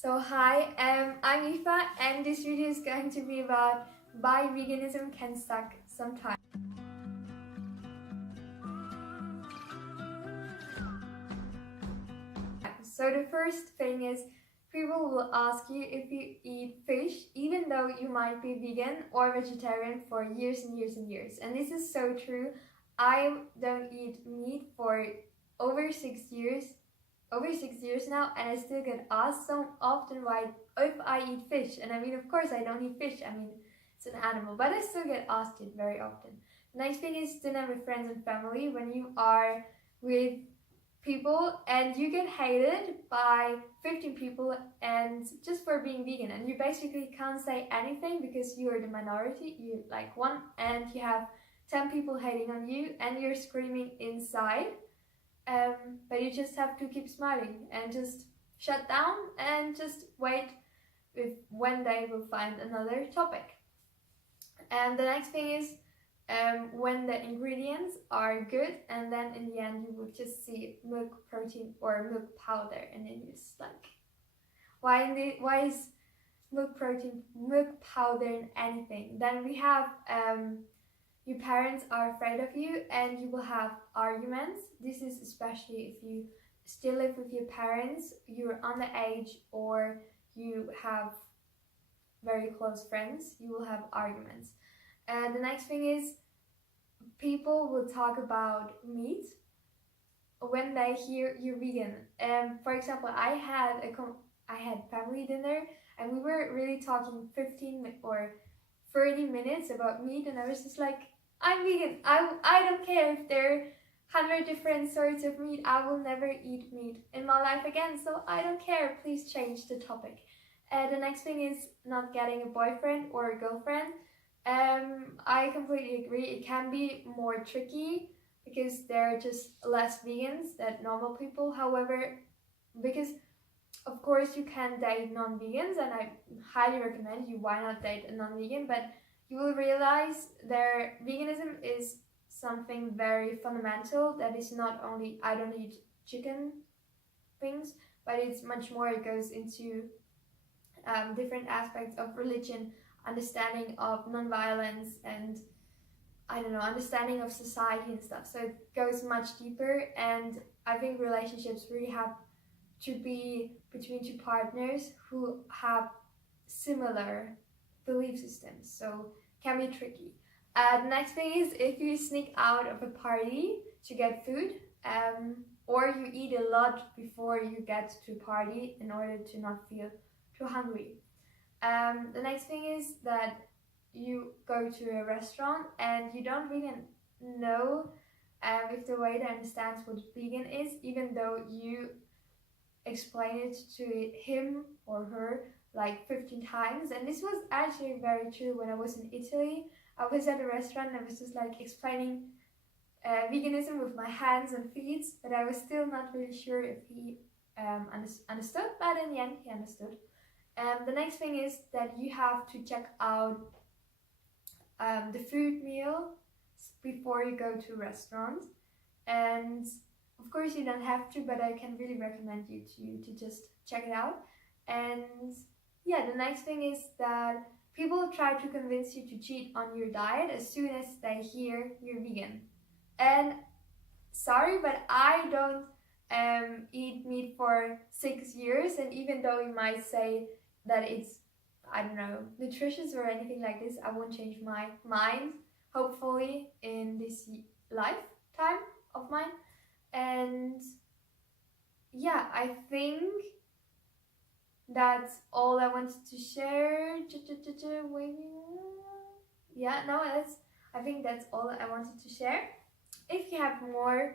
So hi, I'm Aoife and this video is going to be about why veganism can suck sometimes. So the first thing is people will ask you if you eat fish even though you might be vegan or vegetarian for years and years and years. And this is so true. I don't eat meat for over 6 years now, and I still get asked so often why if I eat fish. And I mean, of course I don't eat fish, I mean it's an animal, but I still get asked it very often. The next thing is dinner with friends and family. When you are with people and you get hated by 15 people and just for being vegan, and you basically can't say anything because you are the minority, you like one, and you have 10 people hating on you and you're screaming inside. But you just have to keep smiling and just shut down and just wait with when they will find another topic. And the next thing is when the ingredients are good, and then in the end you will just see milk protein or milk powder, and then you're just like, why is milk powder in anything? Then we have your parents are afraid of you and you will have arguments. This is especially if you still live with your parents, you're underage, or you have very close friends, you will have arguments. And the next thing is people will talk about meat when they hear you're vegan. For example, I had family dinner and we were really talking 15 or 30 minutes about meat, and I was just like, I'm vegan. I don't care if there are 100 different sorts of meat. I will never eat meat in my life again, so I don't care. Please change the topic. The next thing is not getting a boyfriend or a girlfriend. I completely agree. It can be more tricky because there are just less vegans than normal people. However, because of course you can date non-vegans, and I highly recommend you, why not date a non-vegan, but you will realize their veganism is something very fundamental that is not only I don't eat chicken things, but it's much more. It goes into different aspects of religion, understanding of non-violence, and I don't know, understanding of society and stuff. So it goes much deeper, and I think relationships really have to be between two partners who have similar belief systems, so can be tricky. The next thing is if you sneak out of a party to get food, or you eat a lot before you get to a party in order to not feel too hungry. The next thing is that you go to a restaurant and you don't really know if the waiter understands what vegan is, even though you explain it to him or her like 15 times. And this was actually very true when I was in Italy. I was at a restaurant and I was just like explaining veganism with my hands and feet, but I was still not really sure if he understood, but in the end he understood. The next thing is that you have to check out the food meal before you go to a restaurant. And of course you don't have to, but I can really recommend you to just check it out. And yeah, the next thing is that people try to convince you to cheat on your diet as soon as they hear you're vegan. And sorry, but I don't eat meat for 6 years, and even though you might say that it's, I don't know, nutritious or anything like this, I won't change my mind, hopefully, in this lifetime of mine. And yeah, I think that's all I wanted to share. Yeah, no, I think that's all I wanted to share. If you have more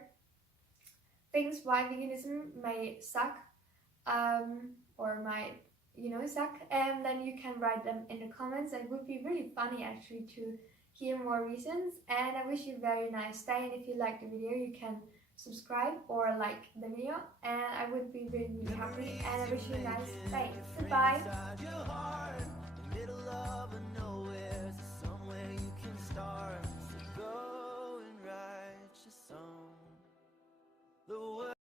things why veganism may suck, or might, suck, and then you can write them in the comments. It would be really funny actually to hear more reasons. And I wish you a very nice day, and if you like the video you can subscribe or like the video, and I would be really, really happy. And I wish you a nice day. Goodbye.